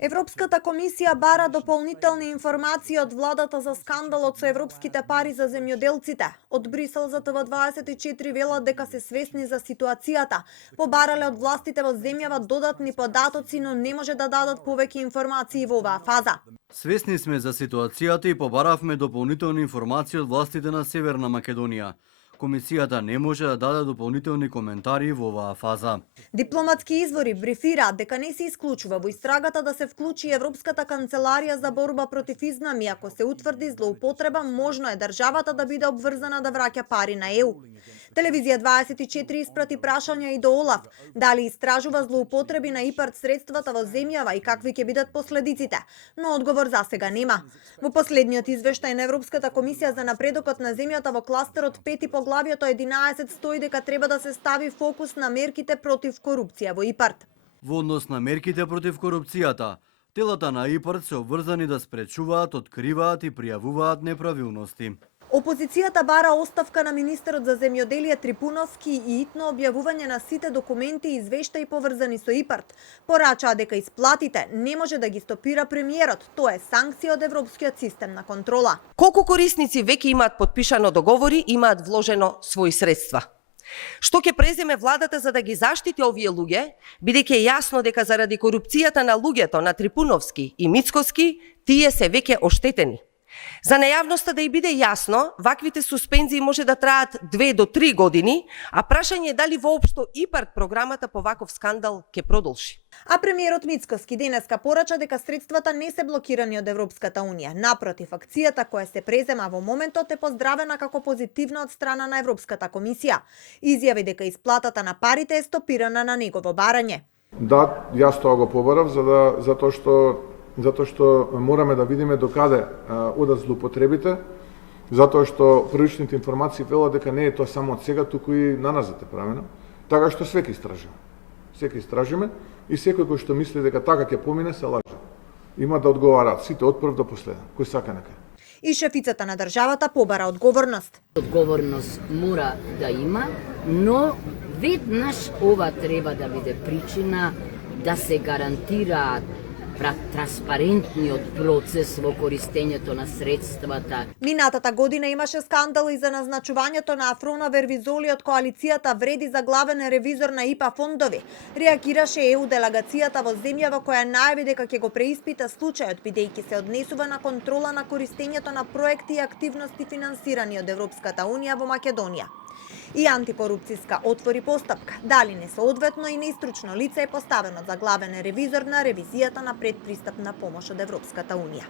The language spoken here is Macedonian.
Европската комисија бара дополнителни информации од владата за скандалот со европските пари за земјоделците. Од Брисел за ТВ24 велат дека се свесни за ситуацијата. Побарале од властите во земјава додатни податоци, но не може да дадат повеќе информации во оваа фаза. Свесни сме за ситуацијата и побаравме дополнителни информации од властите на Северна Македонија. Комисијата не може да даде дополнителни коментари во оваа фаза. Дипломатски извори брифираат дека не се исклучува во истрагата да се вклучи Европската канцеларија за борба против измами. Ако се утврди злоупотреба, можно е државата да биде обврзана да враќа пари на ЕУ. Телевизија 24 испрати прашања и до ОЛАФ, дали истражува злоупотреби на ИПАРД средствата во земјава и какви ќе бидат последиците, но одговор засега нема. Во последниот извештај на Европската комисија за напредокот на земјата во кластерот 5 поглавието 11 стои дека треба да се стави фокус на мерките против корупција во ИПАРД. Во однос на мерките против корупцијата, телата на ИПАРД се обврзани да спречуваат, откриваат и пријавуваат неправилности. Опозицијата бара оставка на министерот за земјоделие Трипуновски и итно објавување на сите документи и извештаи поврзани со ИПАРД. Порачаа дека исплатите не може да ги стопира премиерот, тоа е санкција од европскиот систем на контрола. Колку корисници веќе имаат подпишано договори, имаат вложено своји средства? Што ќе преземе владата за да ги заштити овие луѓе, бидејќи е јасно дека заради корупцијата на луѓето на Трипуновски и Мицкоски, тие се веќе оштетени. За нејавноста да и биде јасно, ваквите суспензии може да траат 2 до 3 години, а прашање е дали воопшто ИПАРД програмата по ваков скандал ќе продолжи. А премиерот Мицкоски денеска порача дека средствата не се блокирани од Европската Унија. Напротив, акцијата која се презема во моментот е поздравена како позитивна од страна на Европската комисија. Изјави дека исплатата на парите е стопирана на негово барање. Да, јас тоа го побарав затоа што мораме да видиме докаде одат злоупотребите, затоа што првичните информации велат дека не е тоа само од сега, туку и наназад е правено. Така што све ќе истражиме. Све ќе истражиме и секој кој што мисли дека така ќе помине се лаже. Има да одговараат сите од прв до последен, кој сака нека. И шефицата на државата побара одговорност. Одговорност мора да има, но веднаш ова треба да биде причина да се гарантираат транспарентниот процес во користењето на средствата. Минатата година имаше скандал и за назначувањето на Афрона Вервизоли од коалицијата Вреди за главен ревизор на ИПА фондови. Реагираше ЕУ делегацијата во земјава која најави дека ќе го преиспита случајот, бидејќи се однесува на контрола на користењето на проекти и активности финансирани од Европската Унија во Македонија. И антикорупцијска отвори постапка. Дали несоодветно и неистручно лице е поставено за главен ревизор на ревизијата на предпристапна помош од Европската Унија.